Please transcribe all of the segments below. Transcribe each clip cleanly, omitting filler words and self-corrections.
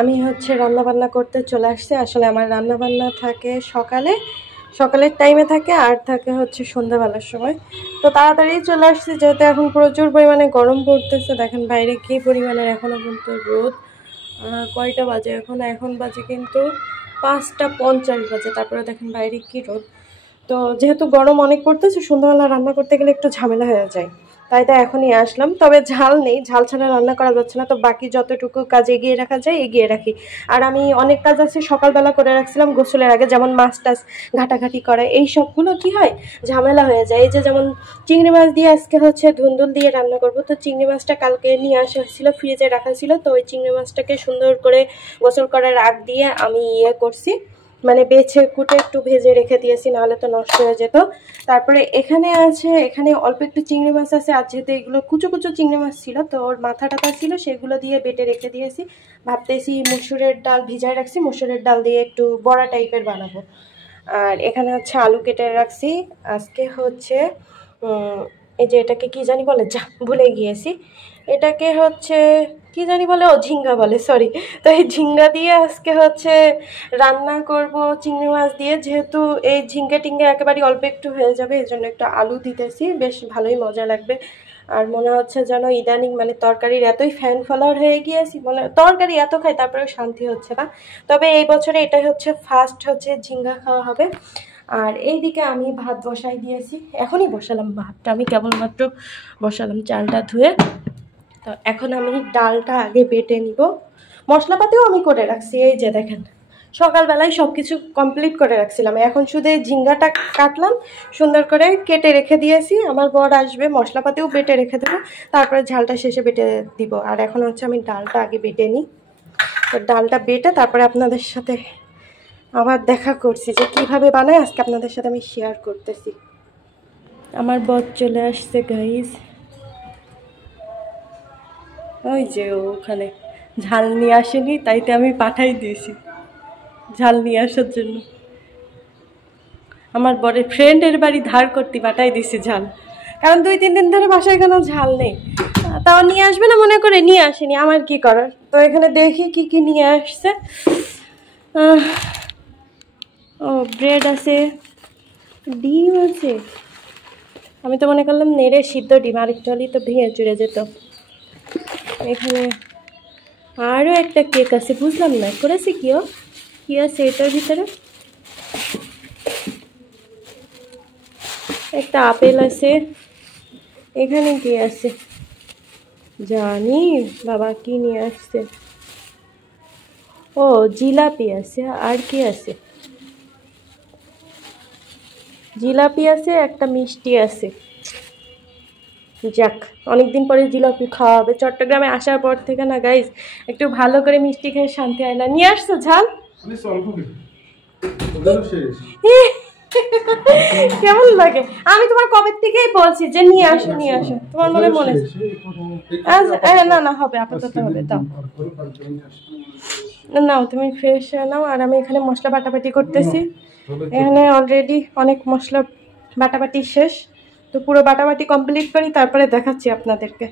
আমি হচ্ছে রান্নাবান্না করতে চলে আসছি। আসলে আমার রান্নাবান্না থাকে সকালের টাইমে থাকে, আর থাকে হচ্ছে সন্ধ্যাবেলার সময়। তো তাড়াতাড়ি চলে আসছি যেহেতু এখন প্রচুর পরিমাণে গরম পড়তেছে। দেখেন বাইরে কী পরিমাণের এখনও পর্যন্ত রোদ। কয়টা বাজে এখন বাজে কিন্তু 5:50 বাজে। তারপরে দেখেন বাইরে কী রোদ। তো যেহেতু গরম অনেক পড়তেছে, সন্ধ্যাবেলা রান্না করতে গেলে একটু ঝামেলা হয়ে যায়, তাই এখনই আসলাম। তবে ঝাল নেই, ঝাল ছাড়া রান্না করা যাচ্ছে না। তো বাকি যতটুকু কাজ এগিয়ে রাখা যায় এগিয়ে রাখি। আর আমি অনেক কাজ আছে সকালবেলা করে রাখছিলাম গোসলের আগে, যেমন মাছ টাছ ঘাটাঘাটি করা, এই সবগুলো কি হয় ঝামেলা হয়ে যায়। এই যে যেমন চিংড়ি মাছ দিয়ে আজকে হচ্ছে ধুন্দুল দিয়ে রান্না করব। তো চিংড়ি মাছটা কালকে নিয়ে আসা হয়েছিল, ফ্রিজে রাখা ছিল। তো ওই চিংড়ি মাছটাকে সুন্দর করে গোসল করার আগ দিয়ে আমি করছি, মানে বেছে কুটে একটু ভেজে রেখে দিয়েছি, নাহলে তো নষ্ট হয়ে যেত। তারপরে এখানে অল্প একটু চিংড়ি মাছ আছে, আর যেহেতু এগুলো কুচো কুচো চিংড়ি মাছ ছিল, তো ওর মাথা টাথা ছিল, সেগুলো দিয়ে বেটে রেখে দিয়েছি। ভাবতেছি মসুরের ডাল ভিজায় রাখছি, মসুরের ডাল দিয়ে একটু বড়া টাইপের বানাবো। আর এখানে হচ্ছে আলু কেটে রাখছি। আজকে হচ্ছে এই যে এটাকে কি জানি বলে, যা ভুলে গিয়েছি। এটাকে হচ্ছে কি জানি বলে, ও ঝিঙ্গা বলে, সরি। তো এই ঝিঙ্গা দিয়ে আজকে হচ্ছে রান্না করব চিংড়ি মাছ দিয়ে। যেহেতু এই ঝিঙ্গা টিঙ্গা একেবারে অল্প একটু হয়ে যাবে, এই জন্য একটু আলু দিতেছি, বেশ ভালোই মজা লাগবে। আর মনে হচ্ছে যেন ইদানিং মানে তরকারির এতই ফ্যান ফলোয়ার হয়ে গিয়েছি, মনে তরকারি এত খাই তারপরেও শান্তি হচ্ছে না। তবে এই বছরে এটাই হচ্ছে ফার্স্ট হচ্ছে ঝিঙ্গা খাওয়া হবে। আর এইদিকে আমি ভাত বসাই দিয়েছি, এখনই বসালাম ভাতটা, আমি কেবলমাত্র বসালাম চালটা ধুয়ে। তো এখন আমি ডালটা আগে বেটে নিব। মশলাপাতিও আমি করে রাখছি, এই যে দেখেন সকালবেলায় সব কিছু কমপ্লিট করে রাখছিলাম। এখন শুধু এই ঝিঙ্গাটা কাটলাম, সুন্দর করে কেটে রেখে দিয়েছি। আমার বর আসবে, মশলাপাতিও বেটে রেখে দেবো, তারপরে ঝালটা শেষে বেটে দিব। আর এখন হচ্ছে আমি ডালটা আগে বেটে নিই। তো ডালটা বেটে তারপরে আপনাদের সাথে আবার দেখা করছি যে কীভাবে বানায়, আজকে আপনাদের সাথে আমি শেয়ার করতেছি। আমার বর চলে আসছে গাইস, ওই যে ওখানে ঝাল নিয়ে আসেনি, তাইতে আমি পাঠাই দিয়েছি ঝাল নিয়ে আসার জন্য। আমার বরের ফ্রেন্ডের বাড়ি ধার করতে পাঠাই দিয়েছি ঝাল, কারণ 2-3 দিন ধরে বাসায় কোনো ঝাল নেই। তাও নিয়ে আসবে না মনে করে নিয়ে আসেনি, আমার কি করার। তো এখানে দেখি কি কি নিয়ে আসছে। ও ব্রেড আছে, ডিম আছে। আমি তো মনে করলাম নেড়ে সিদ্ধ ডিম, আরেকটু হলেই তো ভেঙে চুড়ে যেত। এখানে আরও একটা কেক আছে, বুঝলাম না করেছি কি আছে এটার ভিতরে। একটা আপেল আছে, এখানে কি আছে জানি, বাবা কি নিয়ে আসছে। ও জিলাপি আছে, আর কি আছে, জিলাপি আছে, একটা মিষ্টি আছে। যাক, অনেকদিন পরে জিলাপি খাওয়া হবে। চট্টগ্রামে আসার পর থেকে না গাইজ একটু ভালো করে মিষ্টি খেয়ে শান্তি হয় না। নিয়ে আসছো ঝাল? কেমন লাগে? আমি তোমার কবে থেকেই বলছি যে নিয়ে আসো নিয়ে আসো, তোমার মনে না না হবে, আপাতত হবে। দাও নাও, তুমি ফ্রেশ নাও। আর আমি এখানে মশলা বাটাবাটি করতেছি। এখানে অলরেডি অনেক মশলা বাটাবাটি শেষ। তো পুরো বাটাবাটি কমপ্লিট করি, তারপরে দেখাচ্ছি আপনাদেরকে।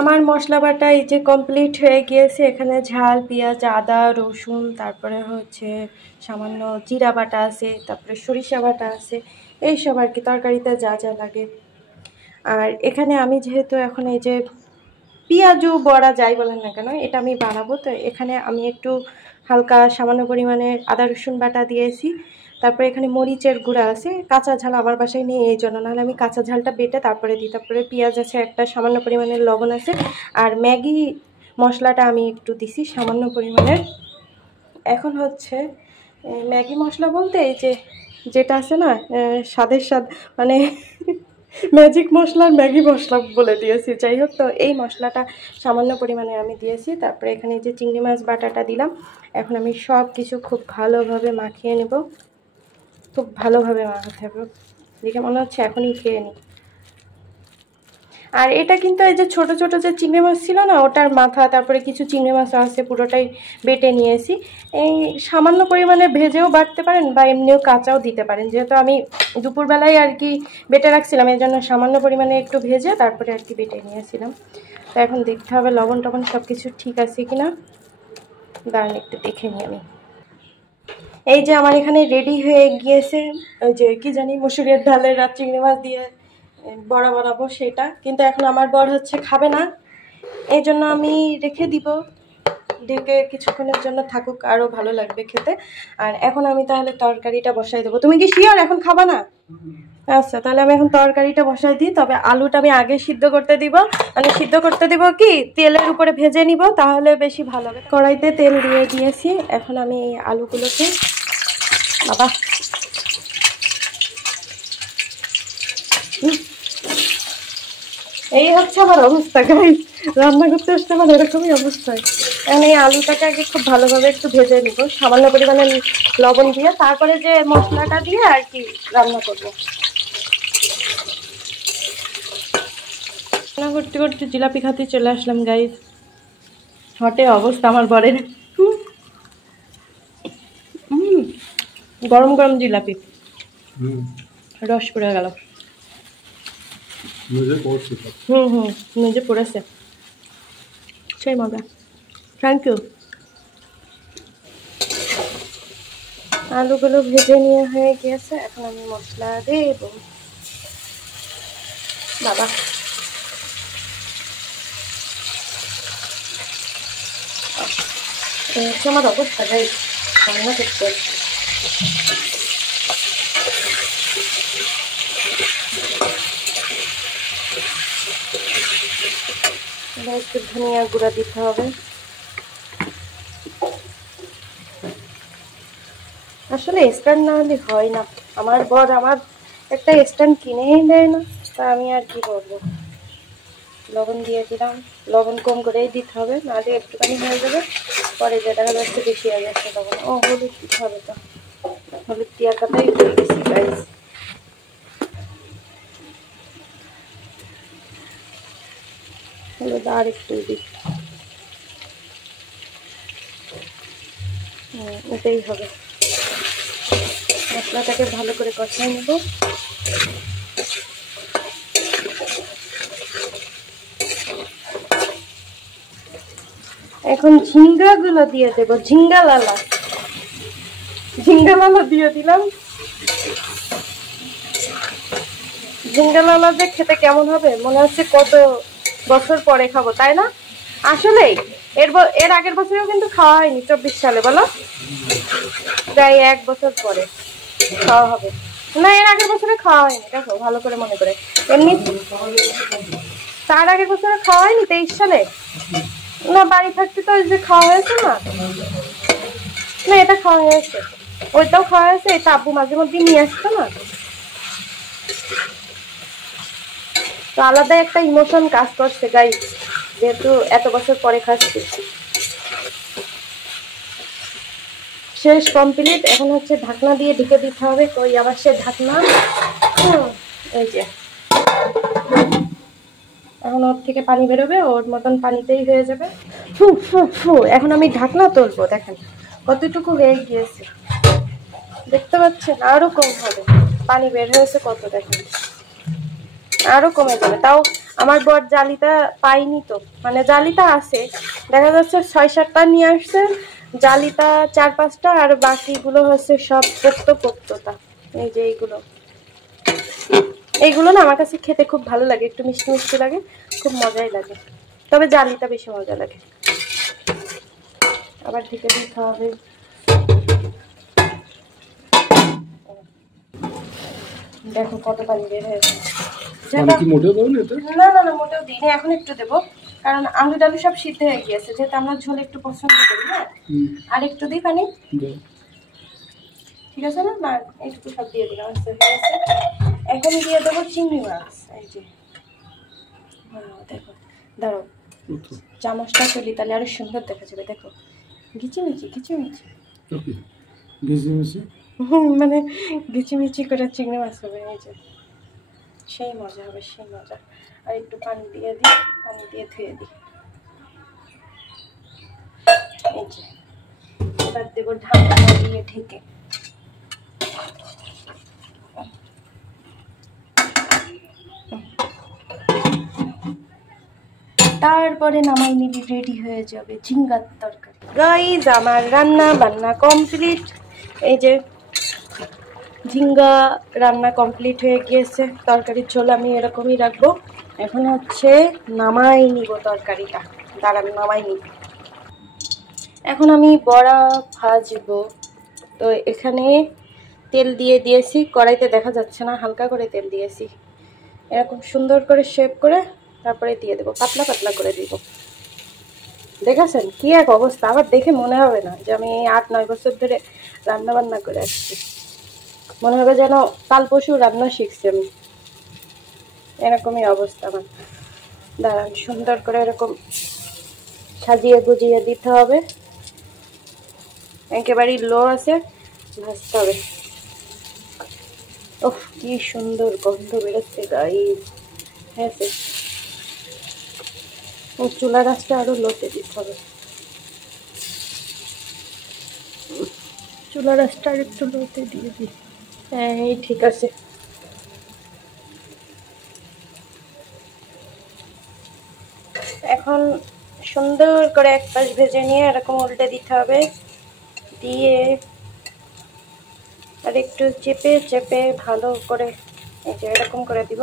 আমার মশলা বাটা এই যে কমপ্লিট হয়ে গিয়েছে। এখানে ঝাল, পেঁয়াজ, আদা, রসুন, তারপরে হচ্ছে সামান্য জিরা বাটা আছে, তারপরে সরিষা বাটা আছে, এইসব আর কি তরকারিতে যা যা লাগে। আর এখানে আমি যেহেতু এখন এই যে পেঁয়াজু বড়া যাই বলেন না কেন, এটা আমি বানাবো। তো এখানে আমি একটু হালকা সামান্য পরিমাণে আদা রসুন বাটা দিয়েছি। তারপরে এখানে মরিচের গুঁড়া আছে, কাঁচা ঝাল আমার বাসায় নেই এই জন্য, নাহলে আমি কাঁচা ঝালটা বেটে তারপরে দিই। তারপরে পেঁয়াজ আছে একটা, সামান্য পরিমাণের লবণ আছে। আর ম্যাগি মশলাটা আমি একটু দিছি সামান্য পরিমাণের। এখন হচ্ছে ম্যাগি মশলা বলতে এই যে যেটা আছে না, স্বাদের স্বাদ মানে ম্যাজিক মশলার ম্যাগি মশলা বলে দিয়েছি, যাই হোক। তো এই মশলাটা সামান্য পরিমাণে আমি দিয়েছি। তারপরে এখানে যে চিংড়ি মাছ বাটাটা দিলাম। এখন আমি সব কিছু খুব ভালোভাবে মাখিয়ে নেব, খুব ভালোভাবে মাখাতে হবে। দেখে মনে হচ্ছে এখনই খেয়ে নিই। আর এটা কিন্তু এই যে ছোট ছোট যে চিংড়ি মাছ ছিল না, ওটার মাথা, তারপরে কিছু চিংড়ি মাছ আছে, পুরোটাই বেটে নিয়েছি। এই সামান্য পরিমাণে ভেজেও বাটতে পারেন বা এমনিও কাঁচাও দিতে পারেন। যেহেতু আমি দুপুরবেলায় আর কি বেটে রাখছিলাম, এই জন্য সামান্য পরিমাণে একটু ভেজে তারপরে আর কি বেটে নিয়েছিলাম। তো এখন দেখতে হবে লবণ টবণ সব কিছু ঠিক আছে কি না। দাঁড়ান একটু দেখে নিই আমি। এই যে আমার এখানে রেডি হয়ে গিয়েছে ওই যে কি জানি মসুরের ডালের আর চিংড়ি মাছ দিয়ে বড়া বানাবো সেটা, কিন্তু এখন আমার বর হচ্ছে খাবে না, এই জন্য আমি রেখে দিব, ঢেকে কিছুক্ষণের জন্য থাকুক, আরো ভালো লাগবে খেতে। আর এখন আমি তাহলে তরকারিটা বসাই দেবো। তুমি কি শিওর এখন খাবা না? আচ্ছা, তাহলে আমি এখন তরকারিটা বসাই দিই। তবে আলুটা আমি আগে সিদ্ধ করতে দিব, মানে সিদ্ধ করতে দিব কি তেলের উপরে ভেজে নিব, তাহলে বেশি ভালো হবে। কড়াইতে তেল দিয়ে দিয়েছি, এখন আমি এই আলুগুলোকে, বাবা এই হচ্ছে আমার অবস্থা গাইস, রান্না করতে আসতে আমার এরকমই অবস্থা। এখন এই আলুটাকে আগে খুব ভালোভাবে একটু ভেজে নিব সামান্য পরিমাণে লবণ দিয়ে, তারপরে যে মশলাটা দিয়ে আর কি রান্না করব। রান্না করতে করতে জিলাপি খাতে চলে আসলাম গাইস। হটে অবস্থা আমার বরের, গরম গরম জিলাপি, রস পড়ে গেল। নিজে পড়েছে, সেই মজা। Thank you. আলুগুলো ভেজে নিয়ে হয়ে গিয়েছে, এখন আমি মশলা দেব। বাবা এই হচ্ছে আমার অবস্থা গাই রান্না করতে। একটু ধনিয়া গুঁড়া দিতে হবে। আসলে স্ট্যান্ড না হলে হয় না, আমার বর আমার একটা স্ট্যান্ড কিনেই দেয় না, তা আমি আর কি করবো। লবণ দিয়ে দিলাম, লবণ কম করেই দিতে হবে, নাহলে একটুখানি হয়ে যাবে, পরে যে দেখা যাচ্ছে বেশি হয়ে যাচ্ছে তখন। ও হলুদ দিতে হবে, তো হলুদ দেওয়ার কথাই ভুলে গেছি গাইস। হলুদ আর একটু দিই, এটাই হবে। মশলাটাকে ভালো করে কষিয়ে নেব। এখন ঝিঙ্গা গুলো দিয়ে দেবো, ঝিঙ্গা লালা দিয়ে দিলাম। ঝিঙ্গা লালা যে খেতে কেমন হবে মনে হচ্ছে কত বছর পরে খাবো, তাই না? আসলেই এর আগের বছরেও কিন্তু খাওয়া হয়নি, 24 সালে, বলো প্রায় 1 বছর পরে খাওয়া হবে। না, এর আগের বছরে খাওয়া হয়নি, দেখো ভালো করে মনে করে। এমনি তার আগের বছরে খাওয়া হয়নি 23 সালে? না, বাড়ি থাকতে তো যে খাওয়া হয়েছে না, না এটা খাওয়া হয়েছে, ওইটাও খাওয়া হয়েছে। এটা আব্বু মাঝে মধ্যে নিয়ে আসতো না, তো আলাদা একটা ইমোশন কাজ করছে গাইস, যেহেতু এত বছর পরে খাচ্ছি। শেষ কমপ্লিট, এখন হচ্ছে ঢাকনা দিয়ে ঢেকে দিতে হবে। কই আবার সে ঢাকনা, এই যে এখন ওর থেকে পানি বেরোবে, ওর মতন পানিতেই হয়ে যাবে। ফু ফু ফু, এখন আমি ঢাকনা তুলবো, দেখেন কতটুকু হয়ে গিয়েছে, দেখতে পাচ্ছেন? আরো কম হবে, পানি বের হয়েছে কত, দেখেন আরো কমে যাবে। তাও আমার বর জালিটা পাইনি তো, মানে জালিটা আছে, দেখা যাচ্ছে 6-7টা নিয়ে আসছে, জালিটা 4-5টা, আর বাকিগুলো হচ্ছে সব পোক্ততা। এই যে এইগুলো না আমার কাছে খেতে খুব ভালো লাগে, একটু মিষ্টি মিষ্টি লাগে, খুব মজাই লাগে, তবে জালিটা বেশি মজা লাগে। আবার ঢেকে দিতে হবে। দেখো কত পানি বের হয়েছে। না না না, মোটেও দিই না, এখন একটু দেবো, কারণ আলু টালু সব সিদ্ধ হয়ে গিয়েছে, যেহেতু আমরা ঝোল একটু পছন্দ করি। হ্যাঁ, আর একটু দিই পানি, ঠিক আছে না? না, একটু সব দিয়ে দিলাম, এখন দিয়ে দেবো চিংড়ি মাছ। এই যে দেখো, দাঁড়াও চামচটা চলি, তাহলে আরো সুন্দর দেখা যাবে। দেখো ঘিচিমিচি মানে ঘিচিমিচি করে চিংড়ি মাছ হবে, এই যে সেই মজা হবে, সেই মজা। আর একটু পানি দিয়ে দিই, পানি দিয়ে ধুয়ে দিই। এই যে এবার দেবো ঢাকনা দিয়ে ঢেকে। তারপরে নামাই নিবি, রেডি হয়ে যাবে ঝিঙ্গার তরকারি। গাইজ আমার রান্না বান্না কমপ্লিট। এই যে ঝিঙ্গা রান্না কমপ্লিট হয়ে গিয়েছে। তরকারির ঝোল আমি এরকমই রাখবো। এখন হচ্ছে নামাই নিব তরকারিটা। দাঁড়ান নামাই নিব। এখন আমি বড়া ভাজবো। তো এখানে তেল দিয়ে দিয়েছি, কড়াইতে দেখা যাচ্ছে না, হালকা করে তেল দিয়েছি। এরকম সুন্দর করে শেপ করে তারপরে দিয়ে দেবো, পাতলা পাতলা করে দিব। দেখেছেন কি এক অবস্থা, আবার দেখে মনে হবে না যে আমি এই 8-9 বছর ধরে রান্না বান্না করে আসছি। মনে হবে যেন কাল পরশু রান্না শিখছি আমি। এরকমই অবস্থা আমার। দাঁড়ান, সুন্দর করে এরকম সাজিয়ে গুজিয়ে দিতে হবে। একেবারেই লো আছে ভাজতে হবে। ওহ কি সুন্দর গন্ধ বেরোচ্ছে গাইস। হ্যাঁ, চুলা গাছটা আরো লোতে দিতে হবে। চুলা গাছটা আর একটু লোতে দিয়ে দিই। হ্যাঁ এই ঠিক আছে। এখন সুন্দর করে এক পাশ ভেজে নিয়ে এরকম উল্টে দিতে হবে। দিয়ে আর একটু চেপে চেপে ভালো করে এই যে এরকম করে দিব।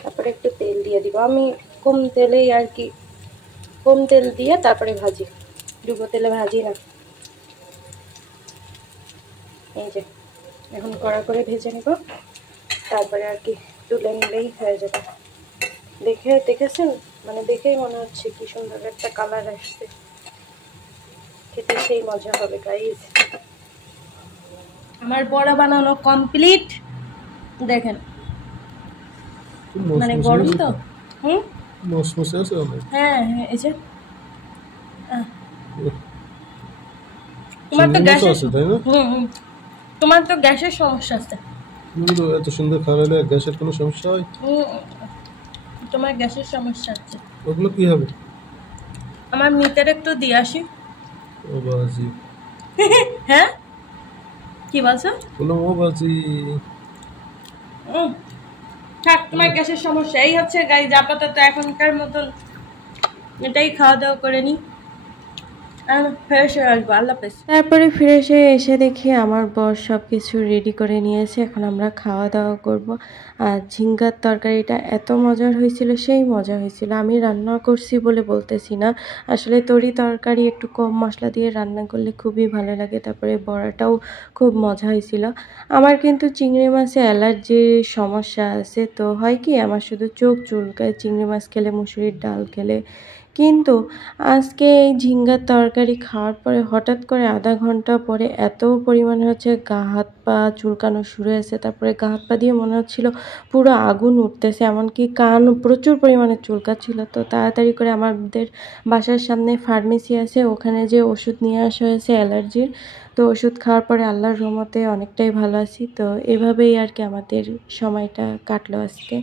তারপরে একটু তেল দিয়ে দিব। আমি কম তেলেই আর কি, কম তেল দিয়ে তারপরে ভাজি, ডুবো তেলে ভাজি না। এই যে এখন কড়া করে ভেজে নেব, তারপরে আর কি তুলে নিলেই হয়ে যাবে। দেখেছেন, মানে দেখেই মনে হচ্ছে কি সুন্দর একটা কালার আসছে। খেতে সেই মজা হবে গাইস। আমার বড়া বানানো কমপ্লিট। দেখেন মানে গরম তো। হ্যাঁ হ্যাঁ, এই যে তোমার তো গ্যাসের তোমার তো গ্যাসের সমস্যা আছে। এত সুন্দর খাওয়ালে গ্যাসের কোনো সমস্যা হয়? তোমার গ্যাসের সমস্যা আছে। ওগুলো কি হবে? আমার মিটার একটু দিয়ে আসি। ও বাজি। হ্যাঁ কি বলছো? বললাম ও বাজি। থাক, তোমার গ্যাসের সমস্যা এই হচ্ছে গাইজ। আপাতত এখনকার মতন এটাই খাওয়া দাওয়া করে নি। ফ্রেশ হয়ে আসবো। আল্লাহ হাফেজ। তারপরে ফ্রেশ হয়ে এসে দেখি আমার বস সব কিছু রেডি করে নিয়েছে। এখন আমরা খাওয়া দাওয়া করব। আর ঝিঙ্গার তরকারিটা এত মজার হয়েছিল, সেই মজা হয়েছিল। আমি রান্না করছি বলে বলতেছি না, আসলে তরি তরকারি একটু কম মশলা দিয়ে রান্না করলে খুবই ভালো লাগে। তারপরে বড়াটাও খুব মজা হয়েছিল। আমার কিন্তু চিংড়ি মাছে অ্যালার্জির সমস্যা আছে। তো হয় কি, আমার শুধু চোখ চুলকায় চিংড়ি মাছ খেলে, মুসুরির ডাল খেলে। কিন্তু আজকে এই ঝিঙ্গার তরকারি খাওয়ার পরে হঠাৎ করে আধা ঘন্টা পরে এত পরিমাণে হচ্ছে গা হাত পা চুলকানো শুরু হয়েছে। তারপরে গা হাত পা দিয়ে মনে হচ্ছিল পুরো আগুন উঠতেছে, এমনকি কান প্রচুর পরিমাণে চুলকাচ্ছিল। তো তাড়াতাড়ি করে আমাদের বাসার সামনে ফার্মেসি আছে, ওখানে যে ওষুধ নিয়ে আসা হয়েছে অ্যালার্জির। তো ওষুধ খাওয়ার পরে আল্লাহর রহমতে অনেকটাই ভালো আছি। তো এভাবেই আর কি আমাদের সময়টা কাটলো আজকে।